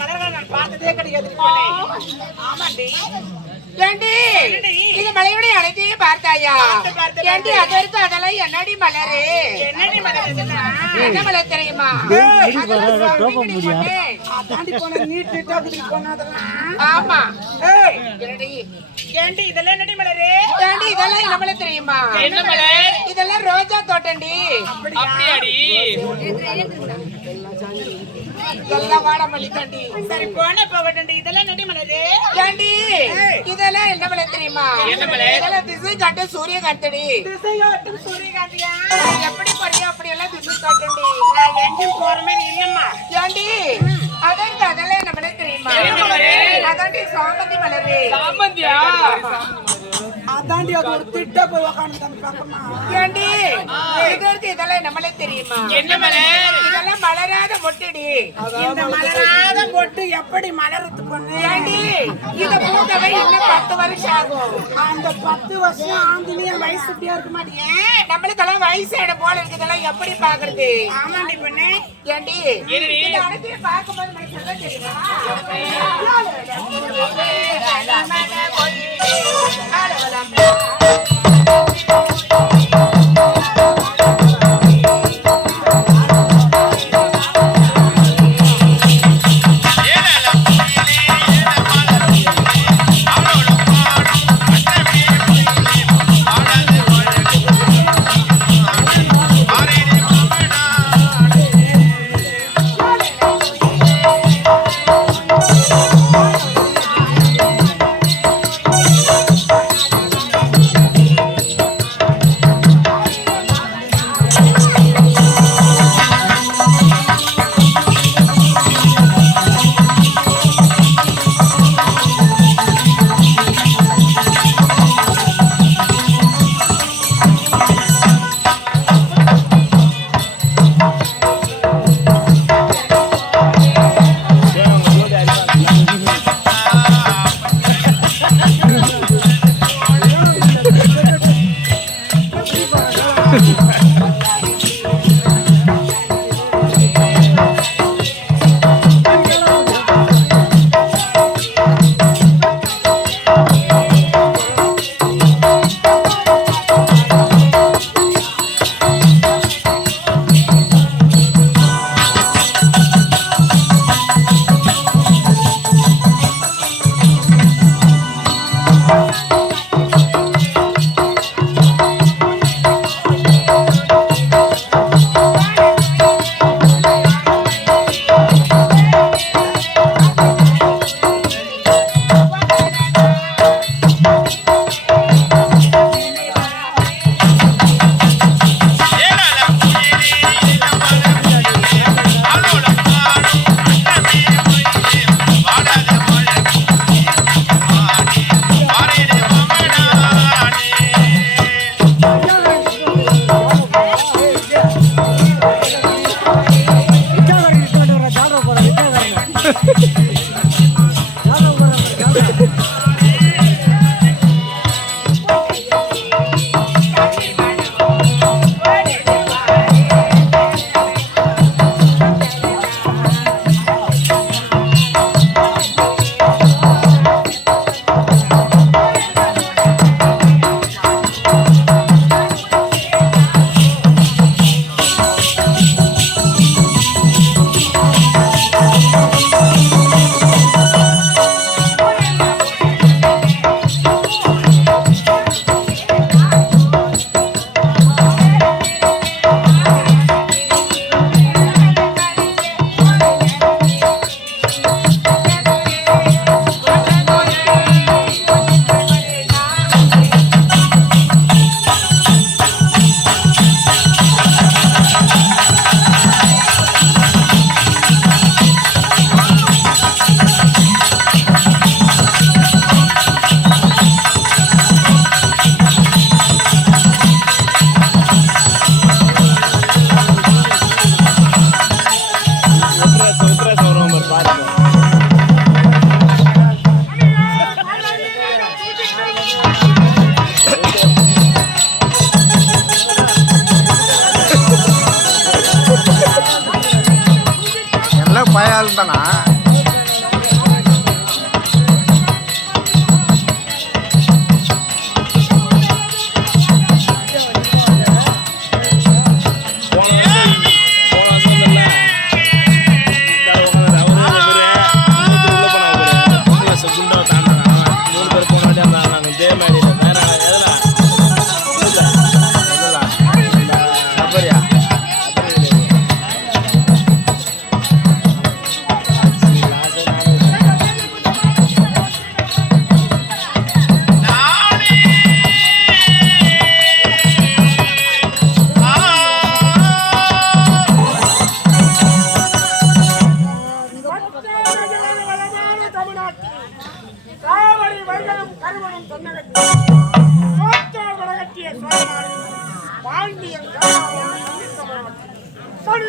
மலர்களை நான் பார்த்ததே கிடையாது. ஆமாண்டி. ஏண்டி? இது மலையுடைய அனைத்தையும் பார்த்தாயா பார்த்து, பார்த்து, ஏண்டி அது வரைக்கும் அதெல்லாம் என்னடி மலரு என்னடி மலர்? என்ன மலர் தெரியுமா. ஆமா ஏண்டி, இதெல்லாம் என்னடி மலரு? ஏண்டி இதெல்லாம் என்ன மலர் தெரியுமா என்ன மலர்? இதெல்லாம் ரோஜா தோட்டண்டி அப்படியாடி? வாடாமல்லி தாண்டி சரி, போனா போகட்டும்டி. இதெல்லாம் என்னடி மலரு? ஏண்டி? இதெல்லாம் என்ன மலர் தெரியுமா? இதெல்லாம் திசை காட்டு சூரிய சூரியகாந்தியா? எப்படி போறியோ அப்படி எல்லாம் திசை காட்டுண்டி நான் எங்கேயும் போற மாதிரி இல்லம்மா. ஏண்டி? அதான் அதெல்லாம் என்ன மலர் தெரியுமா? அதாண்டி சாமந்தி மலரு. அதாண்டி அது ஒரு திட்ட போய் உக்காந்து இது இதெல்லாம் நம்மளே தெரியுமா? என்ன மலர்? இதெல்லாம் மலராத மொட்டுடி. இந்த மலராத பொட்டு எப்படி மலருது பொண்ணு? ஏண்டி? இத பூக்கவே இன்னும் பத்து வருஷம் ஆகும். அந்த பத்து வருஷம் ஆண்டுலயே வயசு இப்படியா இருக்க மாட்டியே ஏன் நம்மளுக்கெல்லாம் வயசாயிட போல இருக்குதெல்லாம் எப்படி பாக்குறது ஆமாண்டி பொண்ணு. ஏண்டி? அனைத்தையும் பார்க்கும்போது சொல்ல தெரியுமா? ஏலலம் 快去快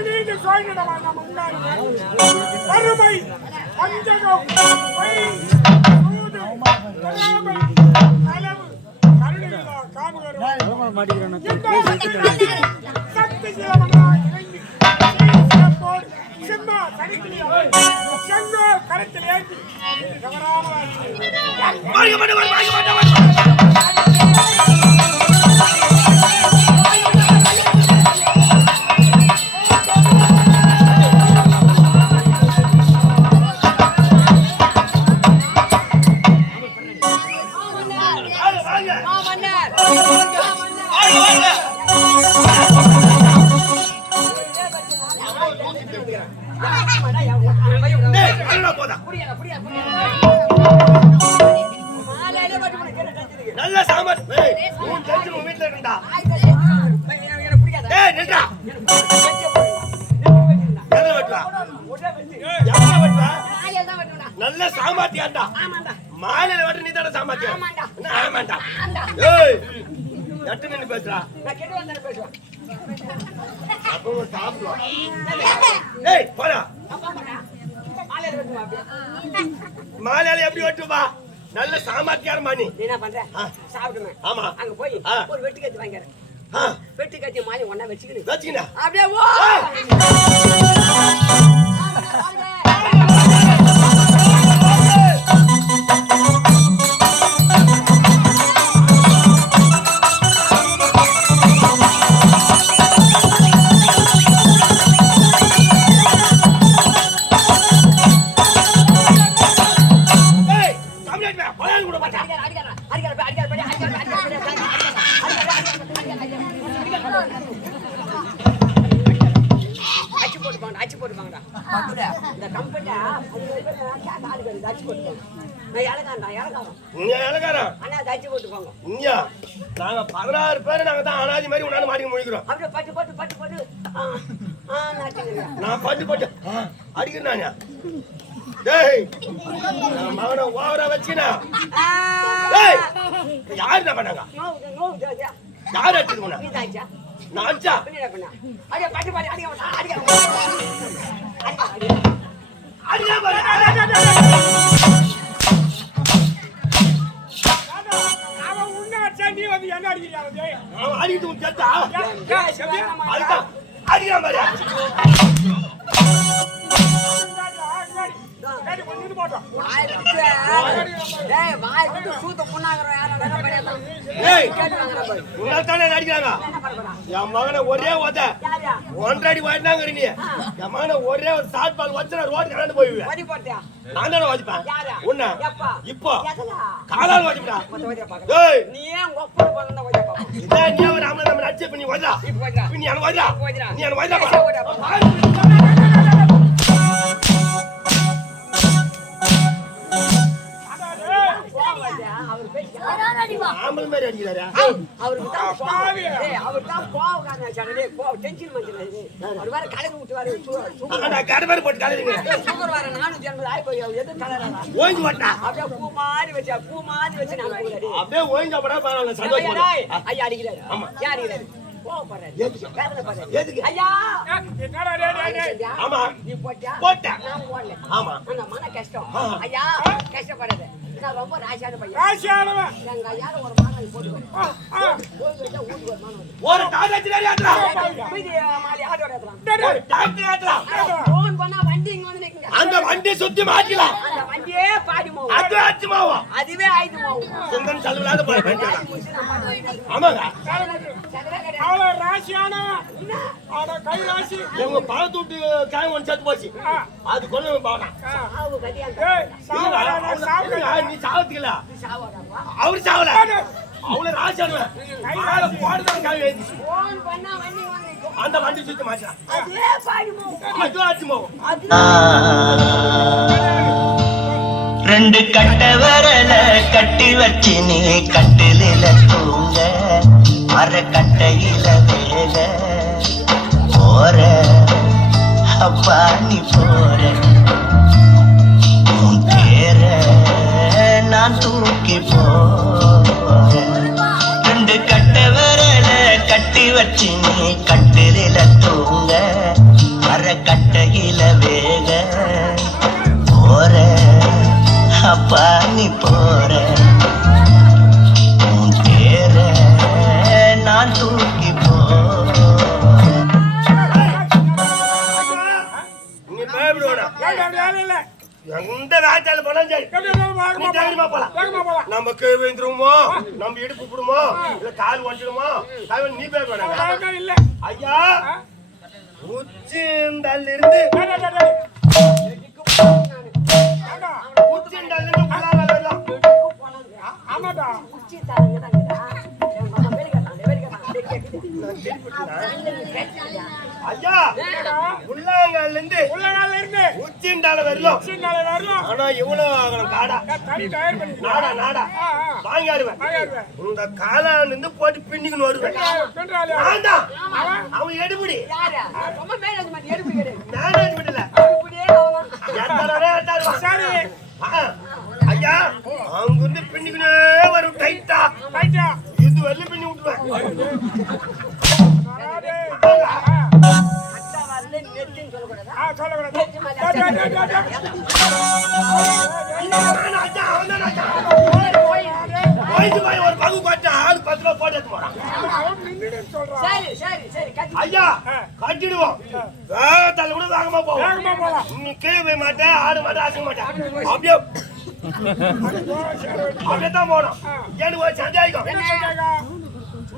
நீங்க சுயங்கடமா நம்ம முன்னாடி வறுமை வஞ்சகம் கரத்தில் ஏற்றி கவராமல் நல்ல சாமர் உன் தெரிஞ்சு உன் வீட்டுல இருந்தா ஏய் நின்றா. நல்ல சாமர்த்தியாண்டா மாலையில வெட்டு நீ தானே சாமர்த்தியம் என்ன ஆமாண்டா? ஏய் எட்டு நின்னு பேசுறா அப்போ சாப்பிடுவா ஏய் போடா. மாலையில எப்படி வெட்டுவா நல்ல சாமர்த்தியாரமா நீ என்ன பண்ற. சாப்பிடுமே ஆமா. அங்க போய். ஒரு வெட்டு கத்தி வாங்கிறேன் வெட்டு கத்தி மாலை ஒண்ணா வச்சுக்கிடு வச்சுக்கினா. அப்படியே ஓ! நீங்க இலக்காரா நீங்க நாங்க பதினாறு பேர் நாங்க தான் அனாதி மாதிரி உன்னால மாட்டி முடிக்கிறோம் நான் பட்டு பட்டு. அடிக்கிறேன் நானே டேய் மகனை ஓவரா வச்சுனா. டேய் யார் என்ன பண்ணாங்க? யார் எடுத்துக்கணும் நான்ச்சா அடியா. பட்டு பட்டு அடிக்க அடிக்க அடிக்க அடிக்க சேர்ந்து என்ன அடிக்கிறியா அவன் அடிக்கிட்டு உன் சேர்த்தா அதுதான் அடிக்கிறான் பாரு என் மகனை ஒரே ஒத்த. ஒன்றடி வாடினாங்க நீ என் மகனை ஒரே ஒரு சாட் பால் வச்சு ரோடு கடந்து போயிடுவேன். நான் தானே வாதிப்பேன். உன்ன. இப்போ. காலால் நீ ஏன் நீ ராமநாதம் நடிச்சு நீ வாஜா நீ என்ன வாஜா நீ என்ன வாஜா ஆம்பள மாதிரி அடிக்கிறாரா? தான் பாவி டென்ஷன் பண்ணுறது ஒரு வாரம் கலர் விட்டு வர சுகர் நான் நானூத்தி எண்பது ஆயி போய் எது கலரா? அப்படியே வச்சா பூ மாதிரி நான் அப்படியே ஓய்ந்து அப்படா பரவாயில்ல அடிக்கிறாரு. ஆமா. யார் அடிக்கிறாரு. ஆமா. போட்டேன். மன கஷ்டம். ஐயா கஷ்டப்படாது அந்த வண்டி சுத்தி மாட்டிக்கலாம். அந்த வண்டியே பாடி மாவும். ஆச்சு மாவும். அதுவே ஆயிடு மாவும். சுந்தன் சலுலாத போய் ஆமாங்க. அவ்வளோ ராசியான அவன கை அது கொண்டு பாவனா சாவு நீ சாவத்துக்கல. அவர் சாவல. ரெண்டு கட்ட வரல கட்டி வச்சு நீ கட்டில தூங்க. மர கட்டையில வேல போற. அப்பா நீ போற. நான் தூக்கி ரெண்டு கட்ட வரல கட்டி வச்சு நீ கட்டில தூங்க. வர கட்டையில வேக போற. அப்பா நீ போற. எந்த ராஜால போனாலும் சரி தைரியமா போலாம். நம்ம கீழே விழுந்துருவோமோ? நம்ம இடுப்பு விடுமோ இல்ல கால் ஒழிச்சிடுமோ அவன் நீ பேர் வேணாங்க ஐயா உச்சிண்டல் இருந்து உச்சிண்டல் இருந்து ஆமாடா. ஐயா உள்ளங்கால இருந்து உள்ளங்கால இருந்து உச்சின் தலை வரலாம் உச்சின் தலை வரலாம் ஆனா இவ்வளவு ஆகணும் காடா. நாடா நாடா. வாங்கிடுவேன் இந்த காலால போட்டு பின்னிக்கணும் வருவேன். அவன் எடுபடி. மேனேஜ்மெண்ட் இல்ல சரி. ஐயா அவங்க வந்து பின்னிக்கணே வரும். டைட்டா. டைட்டா. இது வரல பின்னி விட்டுவேன் ஒரு பங்கு கொட்டா ஆளு பத்து ரூபா போட்டு போறான் சரி சரி சரி ஐயா கட்டிடுவோம். வேகத்தால கூட வேகமா போவோம். நீ கீழே போய் மாட்டேன் ஆடு மாட்டேன் அசைக்க மாட்டேன். அப்படியே அப்படியே தான் போகணும். எனக்கு ஒரு சந்தேகம் என்ன? சொல்றாங்க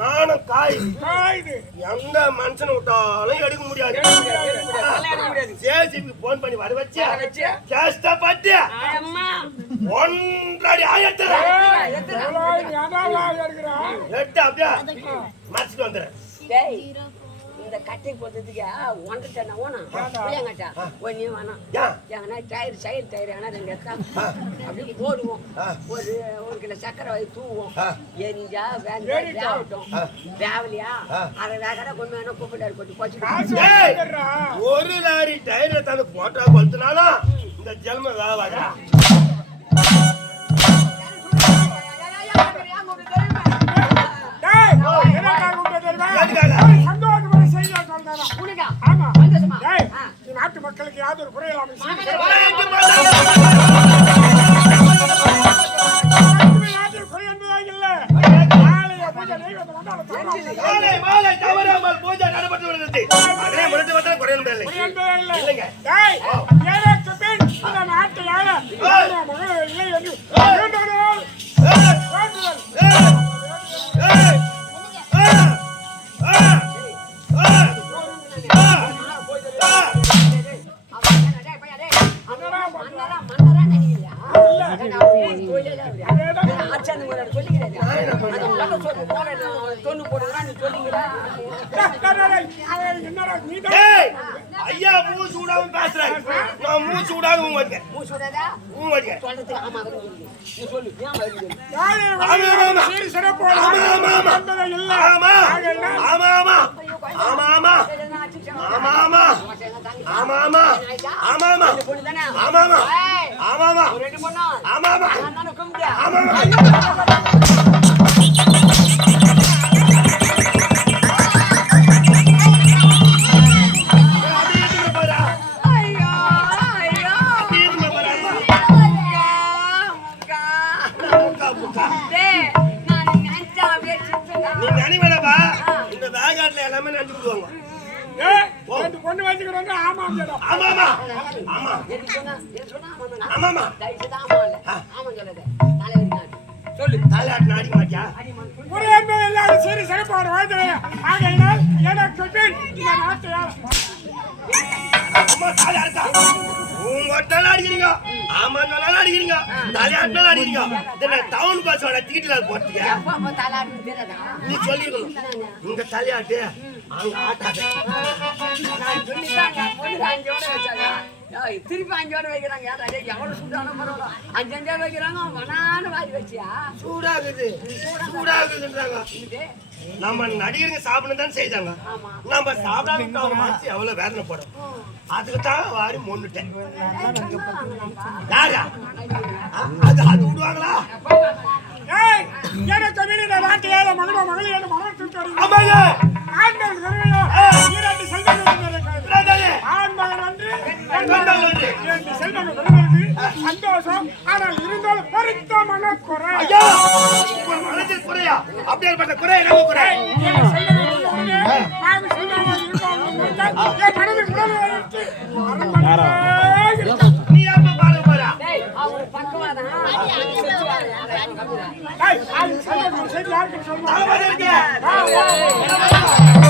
மானம் காய் காயுது எந்த மனுஷனை விட்டாலும் எடுக்க முடியாது. ஜேசிபி போன் பண்ணி வர வச்சு வச்சு. கஷ்டப்பட்டு. அம்மா ஒன்றரை ஆயிரத்து எட்டு அப்படியே? மறைச்சிட்டு வந்துடுறேன் கட்டை போடுறதுக்கு ஒன்றட்டா ஓனா புளியங்கட்டா ஓ நீ வேணாம் டயர் சைல் டயர் ஆனால் ரெண்டு எடுத்தா அப்படின்னு ஓடுவோம் ஒரு ஒரு கிலோ சக்கரை வாங்கி தூவோம் எரிஞ்சா வேண்டாம் வேகட்டும் வேவலையா அரை வேகடா கொண்டு வேணா கூப்பிட்டு கொட்டி போச்சு ஒரு லாரி டயர் தானே போட்டா கொளுத்தினாலும் இந்த ஜென்ம வேவாயா என்ன மக்களுக்கு யாதொரு குறையில்லாம நான் மூச்சு விடாம ஊங்க வைக்கிறேன் ஊங்க வைக்கிறேன் யாரை ஆமா, ஆமா. சீர் சிறப்போடு ஆமா, ஆமா, ஆமா. என்பதே இல்ல. ஆமா ஆகையினால் ஆமா ஆமா ஆமா ஆமா ஆமா ஆமா ஆமா ஆமா ஆமா ஆமா ஆமா ஆமா ஆமா ஆமா ஆமா ஆமா நான் தானே கும்பிட்டேன் ஆமா ஆமா ஆமா ஆமா ஆமா. ஆமா ஆமா. ஆமா. சொல்லு தலையாட்டு அடிக்க மாட்டியா? ஒரு எல்லாரும் சரி சிறப்பான ஆகையினால் எனக்கு இந்த அடிக்கிறீங்க. ஆமா அடிக்கிறீங்க. அடிக்கிறீங்க. டவுன் தீட்டுல போட்டீங்க? நீ சொல்லிருக்கணும் உங்க தலையாட்டு திருப்பி அஞ்சோட வைக்கிறாங்க. எவ்வளவு சூடான பரவாயில்ல. அஞ்சு வைக்கிறாங்க வனான்னு வாரி வச்சியா? சூடாகுது. சூடாகுதுன்றாங்க. நம்ம நடிகருங்க சாப்பிடணும் தான் செய்தாங்க. நம்ம சாப்பிடாம எவ்வளவு வேதனை படும். அதுக்கு தான் வாரி மொன்னுட்டேன் யாரா அது அது விடுவாங்களா? ஏய் எனக்கு பின் இந்த நாட்டை ஆள மகனோ மகளே சந்தோஷம். ஆனால் இருந்தாலும் பருத்த மனக்குறை ஐயா உன் மனதில் குறையா? அப்படியேப்பட்ட குறை நம்ம குறை? பக்கவாதான்